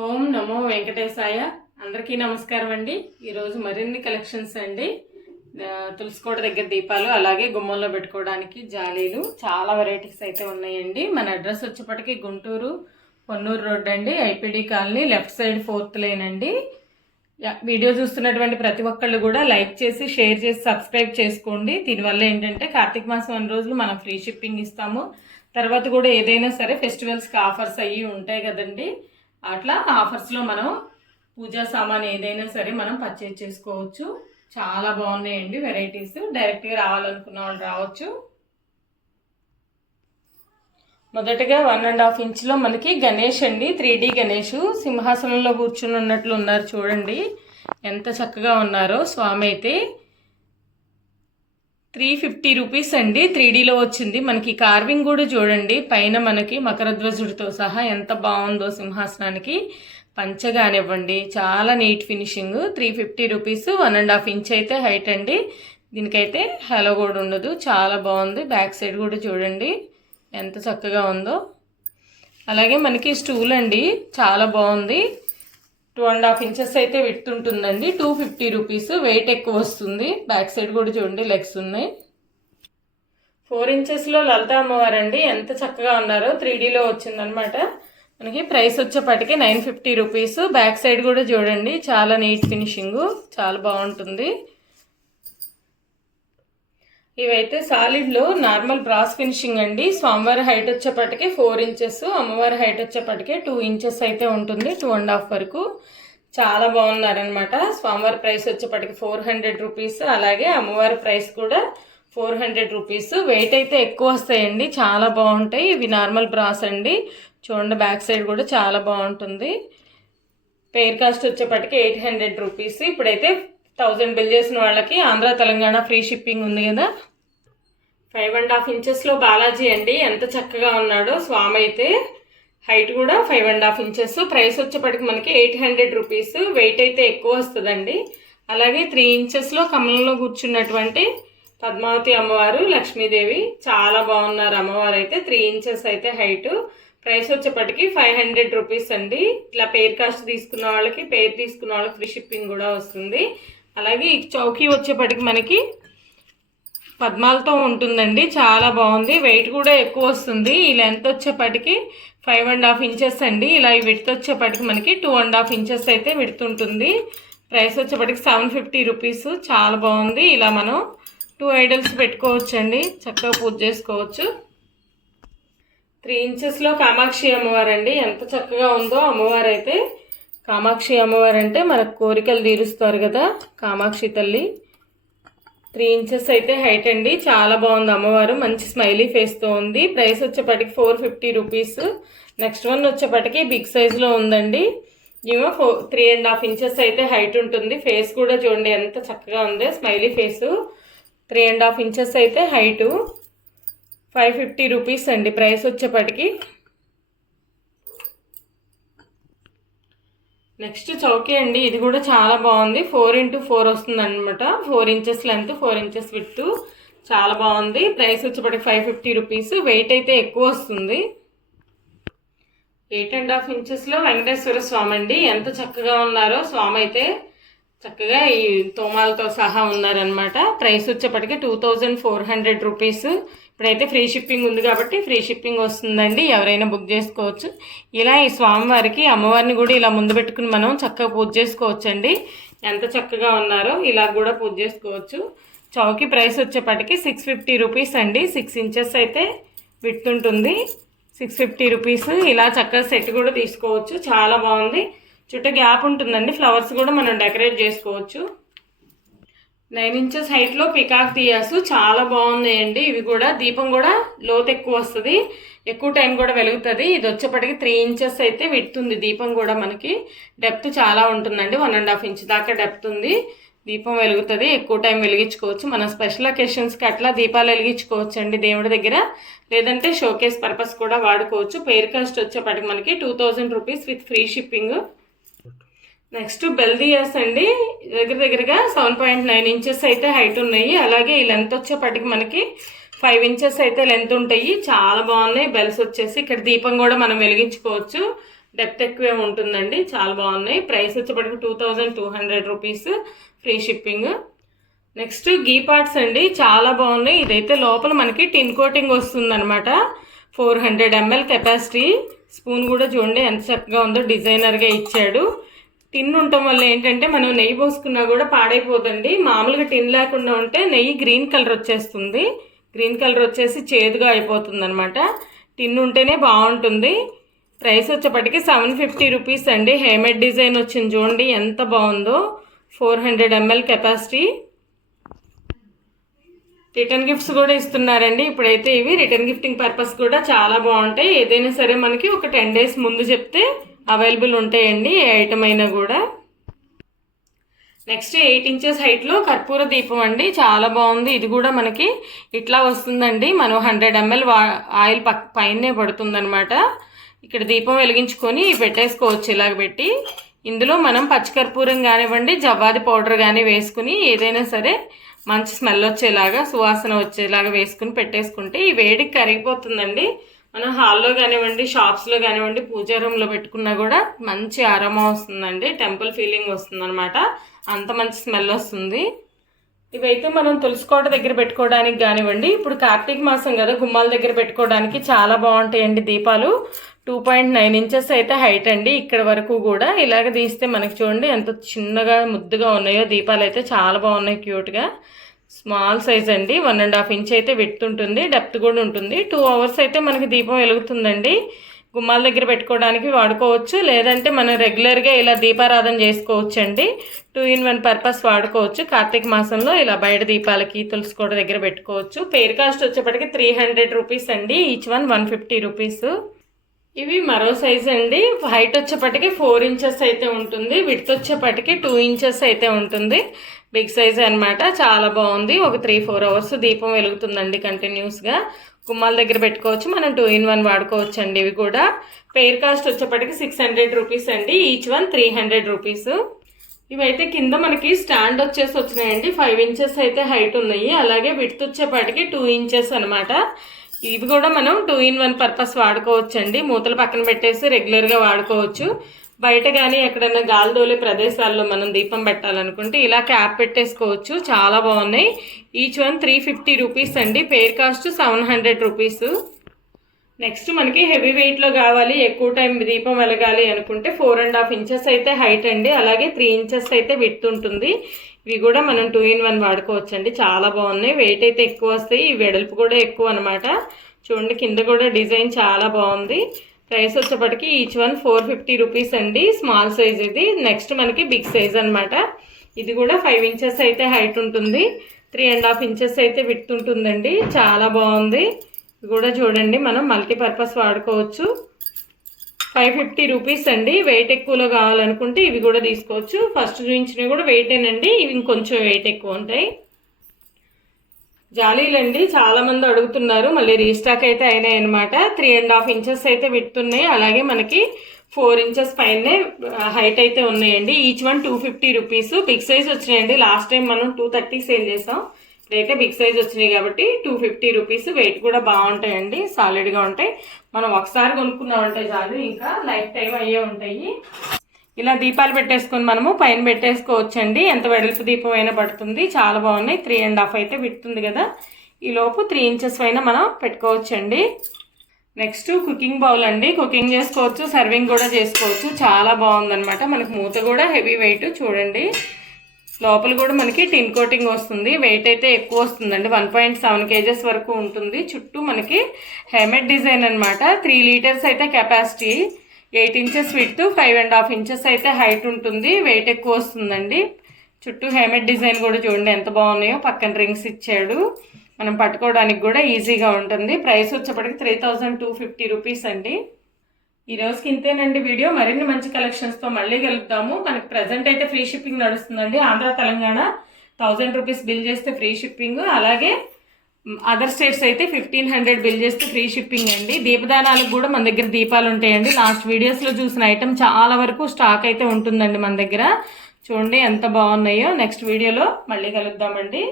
ఓం నమో వెంకటేశాయ. అందరికీ నమస్కారం అండి. ఈరోజు మరిన్ని కలెక్షన్స్ అండి. ఆ, తులసికోట దగ్గర దీపాలు అలాగే గుమ్మంలో పెట్టుకోవడానికి జాలీలు చాలా వెరైటీస్ అయితే ఉన్నాయండి. మన అడ్రస్ వచ్చేప్పటికి గుంటూరు పొన్నూరు రోడ్ అండి. IPD colony left side fourth lane అండి. యా, వీడియో చూస్తున్నటువంటి ప్రతి ఒక్కళ్ళు కూడా లైక్ చేసి షేర్ చేసి సబ్స్క్రైబ్ చేసుకోండి. దీనివల్ల ఏంటంటే కార్తీక మాసం అన్ని రోజులు మనం ఫ్రీ షిప్పింగ్ ఇస్తాము. తర్వాత కూడా ఏదైనా సరే ఫెస్టివల్స్కి ఆఫర్స్ అయ్యి ఉంటాయి కదండీ. అట్లా ఆఫర్స్లో మనం పూజా సామాన్ ఏదైనా సరే మనం పర్చేజ్ చేసుకోవచ్చు. చాలా బాగున్నాయండి వెరైటీస్ డైరెక్ట్గా రావాలనుకున్న వాళ్ళు రావచ్చు. మొదటగా వన్ అండ్ హాఫ్ ఇంచ్లో మనకి గణేష్ అండి త్రీ డీ గణేష్. సింహాసనంలో కూర్చుని ఉన్నట్లు ఉన్నారు చూడండి. ఎంత చక్కగా ఉన్నారో స్వామి అయితే. త్రీ ఫిఫ్టీ రూపీస్ అండి. త్రీ డీలో వచ్చింది. మనకి కార్వింగ్ కూడా చూడండి. పైన మనకి మకరధ్వజుడితో సహా ఎంత బాగుందో సింహాసనానికి పంచగానివ్వండి. చాలా neat finishing. Three fifty rupees. One and half inch అయితే హైట్ అండి. దీనికైతే హలో కూడా ఉండదు. చాలా బాగుంది. బ్యాక్ సైడ్ కూడా చూడండి. ఎంత చక్కగా ఉందో. అలాగే మనకి స్టూల్ అండి. చాలా బాగుంది. టూ అండ్ హాఫ్ ఇంచెస్ అయితే విడ్త్ ఉంటుందండి టూ ఫిఫ్టీ రూపీస్ వెయిట్ ఎక్కువ వస్తుంది. బ్యాక్ సైడ్ కూడా చూడండి లెగ్స్ ఉన్నాయి. ఫోర్ ఇంచెస్లో లలిత అమ్మవారండి. ఎంత చక్కగా ఉన్నారో త్రీ డీలో వచ్చిందనమాట. మనకి ప్రైస్ వచ్చేప్పటికి nine fifty rupees back side కూడా చూడండి చాలా నీట్ ఫినిషింగ్ చాలా బాగుంటుంది. ఇవైతే సాలిడ్లో నార్మల్ బ్రాస్ ఫినిషింగ్ అండి. స్వామివారి హైట్ వచ్చేప్పటికి ఫోర్ ఇంచెస్ అమ్మవారి హైట్ వచ్చేప్పటికి టూ ఇంచెస్ అయితే ఉంటుంది టూ అండ్ హాఫ్ వరకు. చాలా బాగున్నారనమాట స్వామివారి ప్రైస్ వచ్చేప్పటికి ఫోర్ హండ్రెడ్ రూపీస్ అలాగే అమ్మవారి ప్రైస్ కూడా ఫోర్ హండ్రెడ్ రూపీస్ వెయిట్ అయితే ఎక్కువ వస్తాయండి చాలా బాగుంటాయి. ఇవి నార్మల్ బ్రాస్ అండి. చూడండి బ్యాక్ సైడ్ కూడా చాలా బాగుంటుంది. పేర్ కాస్ట్ వచ్చేప్పటికి ఎయిట్ హండ్రెడ్ రూపీస్ ఇప్పుడైతే థౌజండ్ బిల్ చేసిన వాళ్ళకి ఆంధ్ర తెలంగాణ ఫ్రీ షిప్పింగ్ ఉంది కదా. ఫైవ్ అండ్ హాఫ్ ఇంచెస్లో బాలాజీ అండి. ఎంత చక్కగా ఉన్నాడో స్వామి అయితే. హైట్ కూడా five and half inches price వచ్చేప్పటికి మనకి ఎయిట్ హండ్రెడ్ రూపీస్ వెయిట్ అయితే ఎక్కువ వస్తుందండి. అలాగే త్రీ ఇంచెస్లో కమలంలో కూర్చున్నటువంటి పద్మావతి అమ్మవారు లక్ష్మీదేవి చాలా బాగున్నారు అమ్మవారు అయితే త్రీ ఇంచెస్ అయితే హైట్ ప్రైస్ వచ్చేప్పటికి ఫైవ్ హండ్రెడ్ రూపీస్ అండి. ఇట్లా పేర్ కాస్ట్ తీసుకున్న వాళ్ళకి పేర్ తీసుకున్న వాళ్ళకి ఫ్రీ షిప్పింగ్ కూడా వస్తుంది. అలాగే చౌకీ వచ్చేప్పటికి మనకి పద్మాలతో ఉంటుందండి. చాలా బాగుంది. వెయిట్ కూడా ఎక్కువ వస్తుంది. ఈ లెంత్ వచ్చేపటికి ఫైవ్ అండ్ హాఫ్ ఇంచెస్ అండి. ఇలా ఈ విడత వచ్చేప్పటికి మనకి టూ అండ్ హాఫ్ ఇంచెస్ అయితే విడుతుంటుంది ప్రైస్ వచ్చేప్పటికి సెవెన్ ఫిఫ్టీ రూపీస్. చాలా బాగుంది. ఇలా మనం టూ ఐడల్స్ పెట్టుకోవచ్చండి. చక్కగా పూజ చేసుకోవచ్చు. త్రీ ఇంచెస్లో కామాక్షి అమ్మవారు అండి ఎంత చక్కగా ఉందో అమ్మవారు అయితే కామాక్షి అమ్మవారు అంటే మనకు కోరికలు తీరుస్తారు కదా కామాక్షి తల్లి. త్రీ ఇంచెస్ అయితే హైట్ అండి. చాలా బాగుంది అమ్మవారు. మంచి స్మైలీ ఫేస్తో ఉంది. ప్రైస్ వచ్చేప్పటికి four fifty rupees next one వచ్చేప్పటికి బిగ్ సైజులో ఉందండి. ఏమో four three and half inches అయితే హైట్ ఉంటుంది. ఫేస్ కూడా చూడండి ఎంత చక్కగా ఉంది. Smiley face three and half inches అయితే హైటు ఫైవ్ ఫిఫ్టీ రూపీస్ అండి. ప్రైస్ వచ్చేప్పటికి. నెక్స్ట్ చౌకీ అండి ఇది కూడా చాలా బాగుంది. ఫోర్ ఇంటూ ఫోర్ వస్తుంది అనమాట four inches length four inches width చాలా బాగుంది. ప్రైస్ వచ్చేప్పటికి ఫైవ్ ఫిఫ్టీ రూపీస్. వెయిట్ అయితే ఎక్కువ వస్తుంది. ఎయిట్ అండ్ హాఫ్ ఇంచెస్లో వెంకటేశ్వర స్వామి అండి. ఎంత చక్కగా ఉన్నారో స్వామి అయితే చక్కగా ఈ తోమాలతో సహా ఉన్నారనమాట ప్రైస్ వచ్చేప్పటికి two thousand four hundred rupees. ఇప్పుడైతే ఫ్రీ షిప్పింగ్ ఉంది కాబట్టి ఫ్రీ షిప్పింగ్ వస్తుందండి. ఎవరైనా బుక్ చేసుకోవచ్చు. ఇలా ఈ స్వామివారికి అమ్మవారిని కూడా ఇలా ముందు పెట్టుకుని మనం చక్కగా పూజ చేసుకోవచ్చండి. ఎంత చక్కగా ఉన్నారో ఇలా కూడా పూజ చేసుకోవచ్చు. చౌకి ప్రైస్ వచ్చేప్పటికి సిక్స్ ఫిఫ్టీ రూపీస్ అండి. సిక్స్ ఇంచెస్ అయితే విడుతుంటుంది సిక్స్ ఫిఫ్టీ రూపీస్ ఇలా చక్కగా సెట్ కూడా తీసుకోవచ్చు. చాలా బాగుంది. చుట్టూ గ్యాప్ ఉంటుందండి. ఫ్లవర్స్ కూడా మనం డెకరేట్ చేసుకోవచ్చు. నైన్ ఇంచెస్ హైట్లో పికాక్ తీయాసు చాలా బాగున్నాయండి. ఇవి కూడా దీపం కూడా లోతు ఎక్కువ వస్తుంది. ఎక్కువ టైం కూడా వెలుగుతుంది. ఇది వచ్చేప్పటికి త్రీ ఇంచెస్ అయితే విడుతుంది దీపం కూడా మనకి. డెప్త్ చాలా ఉంటుందండి. వన్ అండ్ హాఫ్ ఇంచ్ దాకా డెప్త్ ఉంది. దీపం వెలుగుతుంది. ఎక్కువ టైం వెలిగించుకోవచ్చు. మన స్పెషల్ అకేషన్స్కి అట్లా దీపాలు వెలిగించుకోవచ్చు అండి దేవుడి దగ్గర. లేదంటే షోకేస్ పర్పస్ కూడా వాడుకోవచ్చు. పేర్ కాస్ట్ వచ్చేప్పటికి మనకి two thousand rupees with free shipping. Next బెల్దియాస్ అండి. దగ్గర దగ్గరగా సెవెన్ పాయింట్ నైన్ ఇంచెస్ అయితే హైట్ ఉన్నాయి. అలాగే ఈ లెంత్ వచ్చేప్పటికి మనకి ఫైవ్ ఇంచెస్ అయితే లెంత్ ఉంటాయి. చాలా బాగున్నాయి. బెల్స్ వచ్చేసి ఇక్కడ దీపం కూడా మనం వెలిగించుకోవచ్చు. డెప్త్ ఎక్కువే ఉంటుందండి. చాలా బాగున్నాయి. ప్రైస్ వచ్చేప్పటికి two thousand two hundred rupees free shipping. Next గీ పార్ట్స్ అండి. చాలా బాగున్నాయి. ఇదైతే లోపల మనకి టిన్ కోటింగ్ వస్తుందన్నమాట. Four hundred ML capacity. Spoon కూడా చూడండి. ఎంత చక్కగా ఉందో డిజైనర్గా ఇచ్చాడు. టిన్ ఉండటం వల్ల ఏంటంటే మనం నెయ్యి పోసుకున్నా కూడా పాడైపోదండి. మామూలుగా టిన్ లేకుండా ఉంటే నెయ్యి గ్రీన్ కలర్ వచ్చేస్తుంది. గ్రీన్ కలర్ వచ్చేసి చేదుగా అయిపోతుంది అనమాట టిన్ ఉంటేనే బాగుంటుంది. ప్రైస్ వచ్చేప్పటికి సెవెన్ ఫిఫ్టీ రూపీస్ అండి. హేమేడ్ డిజైన్ వచ్చింది చూడండి ఎంత బాగుందో. Four hundred ML capacity. Return gifts కూడా ఇస్తున్నారండి. ఇప్పుడైతే ఇవి. రిటర్న్ గిఫ్టింగ్ పర్పస్ కూడా చాలా బాగుంటాయి. ఏదైనా సరే మనకి ఒక టెన్ డేస్ ముందు చెప్తే అవైలబుల్ ఉంటాయండి ఏ ఐటమ్ అయినా కూడా. నెక్స్ట్ ఎయిట్ ఇంచెస్ హైట్లో కర్పూర దీపం అండి చాలా బాగుంది. ఇది కూడా మనకి ఇట్లా వస్తుందండి మనం హండ్రెడ్ ఎంఎల్ ఆయిల్ పక్ పైనే పడుతుందనమాట ఇక్కడ దీపం వెలిగించుకొని పెట్టేసుకోవచ్చు ఇలాగ పెట్టి. ఇందులో మనం పచ్చికర్పూరం కానివ్వండి జవ్వాది పౌడర్ కానీ వేసుకుని ఏదైనా సరే మంచి స్మెల్ వచ్చేలాగా సువాసన వచ్చేలాగా వేసుకుని పెట్టేసుకుంటే ఈ వేడికి కరిగిపోతుందండి. మనం హాల్లో కానివ్వండి షాప్స్లో కానివ్వండి పూజా రూమ్లో పెట్టుకున్నా కూడా మంచి ఆరామం వస్తుందండి. టెంపుల్ ఫీలింగ్ వస్తుందన్నమాట. అంత మంచి స్మెల్ వస్తుంది. ఇవైతే మనం తులసికోట దగ్గర పెట్టుకోవడానికి కానివ్వండి ఇప్పుడు కార్తీక మాసం కదా గుమ్మాల దగ్గర పెట్టుకోవడానికి చాలా బాగుంటాయండి దీపాలు. టూ పాయింట్ నైన్ ఇంచెస్ అయితే హైట్ అండి. ఇక్కడ వరకు కూడా ఇలాగ తీస్తే మనకి చూడండి ఎంత చిన్నగా ముద్దుగా ఉన్నాయో దీపాలు అయితే చాలా బాగున్నాయి క్యూట్గా స్మాల్ సైజ్ అండి. వన్ అండ్ హాఫ్ ఇంచ్ అయితే విత్ ఉంటుంది. డెప్త్ కూడా ఉంటుంది. టూ అవర్స్ అయితే మనకి దీపం వెలుగుతుందండి. గుమ్మాల దగ్గర పెట్టుకోవడానికి వాడుకోవచ్చు. లేదంటే మనం రెగ్యులర్గా ఇలా దీపారాధన చేసుకోవచ్చు అండి టూ ఇన్ వన్ పర్పస్ వాడుకోవచ్చు. కార్తీక మాసంలో ఇలా బయట దీపాలకి తులసికోట దగ్గర పెట్టుకోవచ్చు. పేరు కాస్ట్ వచ్చేప్పటికి త్రీ హండ్రెడ్ రూపీస్ అండి. Each one one fifty rupees ఇవి మరో సైజ్ అండి. హైట్ వచ్చేప్పటికి ఫోర్ ఇంచెస్ అయితే ఉంటుంది. విడ్త్ వచ్చేప్పటికి టూ ఇంచెస్ అయితే ఉంటుంది. బిగ్ సైజ్ అనమాట చాలా బాగుంది. ఒక త్రీ ఫోర్ అవర్స్ దీపం వెలుగుతుందండి కంటిన్యూస్గా. గుమ్మాల దగ్గర పెట్టుకోవచ్చు. మనం టూ ఇన్ వన్ వాడుకోవచ్చు అండి ఇవి కూడా. పేర్ కాస్ట్ వచ్చేప్పటికి సిక్స్ హండ్రెడ్ రూపీస్ అండి. Each one three hundred rupees. ఇవైతే కింద మనకి స్టాండ్ వచ్చేసి వచ్చినాయండి. ఫైవ్ ఇంచెస్ అయితే హైట్ ఉన్నాయి. అలాగే విడ్త్ వచ్చేపాటికి టూ ఇంచెస్ అనమాట ఇవి కూడా మనం టూ ఇన్ వన్ పర్పస్ వాడుకోవచ్చు అండి మూతలు పక్కన పెట్టేసి రెగ్యులర్గా వాడుకోవచ్చు. బయట కానీ ఎక్కడైనా గాలిదోలే ప్రదేశాల్లో మనం దీపం పెట్టాలనుకుంటే ఇలా క్యాప్ పెట్టేసుకోవచ్చు. చాలా బాగున్నాయి. Each one three fifty rupees అండి. Pair cost seven hundred rupees next మనకి హెవీ వెయిట్లో కావాలి. ఎక్కువ టైం దీపం వెలగాలి అనుకుంటే ఫోర్ అండ్ హాఫ్ ఇంచెస్ అయితే హైట్ అండి. అలాగే త్రీ ఇంచెస్ అయితే విత్ ఉంటుంది. ఇవి కూడా మనం టూ ఇన్ వన్ వాడుకోవచ్చు అండి చాలా బాగున్నాయి. వెయిట్ అయితే ఎక్కువ వస్తాయి. ఈ వెడల్పు కూడా ఎక్కువ అనమాట చూడండి కింద కూడా డిజైన్ చాలా బాగుంది. ప్రైస్ వచ్చేప్పటికి each one four fifty rupees అండి. స్మాల్ సైజ్ ఇది. నెక్స్ట్ మనకి బిగ్ సైజ్ అనమాట ఇది కూడా ఫైవ్ ఇంచెస్ అయితే హైట్ ఉంటుంది. త్రీ అండ్ హాఫ్ ఇంచెస్ అయితే విత్ ఉంటుందండి. చాలా బాగుంది. ఇది కూడా చూడండి మనం మల్టీపర్పస్ వాడుకోవచ్చు. ఫైవ్ ఫిఫ్టీ రూపీస్ అండి. వెయిట్ ఎక్కువలో కావాలనుకుంటే ఇవి కూడా తీసుకోవచ్చు. ఫస్ట్ చూపించినవి కూడా వెయిటేనండి ఇవి ఇంకొంచెం వెయిట్ ఎక్కువ ఉంటాయి. జాలీలండి. చాలా మంది అడుగుతున్నారు. మళ్ళీ రీస్టాక్ అయితే అయినాయి అనమాట త్రీ అండ్ హాఫ్ ఇంచెస్ అయితే విడుతున్నాయి. అలాగే మనకి ఫోర్ ఇంచెస్ పైనే హైట్ అయితే ఉన్నాయండి. Each one two fifty rupees. Big size వచ్చినాయండి. లాస్ట్ టైం మనం టూ థర్టీ సేల్ చేసాం. ఇప్పుడైతే బిగ్ సైజ్ వచ్చినాయి కాబట్టి టూ ఫిఫ్టీ రూపీస్. వెయిట్ కూడా బాగుంటాయండి. సాలిడ్గా ఉంటాయి. మనం ఒకసారి కొనుక్కున్నామంటే చాలు ఇంకా లైఫ్ టైం అయ్యే ఉంటాయి. ఇలా దీపాలు పెట్టేసుకొని మనము పైన పెట్టేసుకోవచ్చండి. ఎంత వెడల్పు దీపం అయినా పడుతుంది. చాలా బాగున్నాయి. త్రీ అండ్ హాఫ్ అయితే పెడుతుంది కదా. ఈ లోపు త్రీ ఇంచెస్ పైన మనం పెట్టుకోవచ్చండి. నెక్స్ట్ కుకింగ్ బౌల్ అండి. కుకింగ్ చేసుకోవచ్చు సర్వింగ్ కూడా చేసుకోవచ్చు. చాలా బాగుందనమాట మనకు మూత కూడా హెవీ వెయిట్. చూడండి. లోపల కూడా మనకి టిన్ కోటింగ్ వస్తుంది. వెయిట్ అయితే ఎక్కువ వస్తుందండి. వన్ పాయింట్ సెవెన్ కేజెస్ వరకు ఉంటుంది. చుట్టూ మనకి హెమెట్ డిజైన్ అనమాట త్రీ లీటర్స్ అయితే capacity. Eight inches width five and half inches అయితే హైట్ ఉంటుంది. వెయిట్ ఎక్కువ వస్తుందండి. చుట్టూ హేమెడ్ డిజైన్ కూడా చూడండి ఎంత బాగున్నాయో. పక్కన రింగ్స్ ఇచ్చాడు. మనం పట్టుకోవడానికి కూడా ఈజీగా ఉంటుంది. ప్రైస్ వచ్చేప్పటికి three thousand two fifty rupees అండి. ఈ రోజుకి ఇంతేనండి వీడియో. మరిన్ని మంచి కలెక్షన్స్తో మళ్ళీ కలుపుతాము మనకి ప్రజెంట్ అయితే ఫ్రీ షిప్పింగ్ నడుస్తుందండి. Andhra Telangana thousand rupees bill చేస్తే ఫ్రీ షిప్పింగ్ అలాగే అదర్ స్టేట్స్ అయితే ఫిఫ్టీన్ హండ్రెడ్ బిల్ చేస్తే ఫ్రీ షిప్పింగ్ అండి. దీపదానాలకు కూడా మన దగ్గర దీపాలు ఉంటాయండి. లాస్ట్ వీడియోస్లో చూసిన ఐటమ్ చాలా వరకు స్టాక్ అయితే ఉంటుందండి మన దగ్గర. చూడండి ఎంత బాగున్నాయో. నెక్స్ట్ వీడియోలో మళ్ళీ కలుద్దామండి.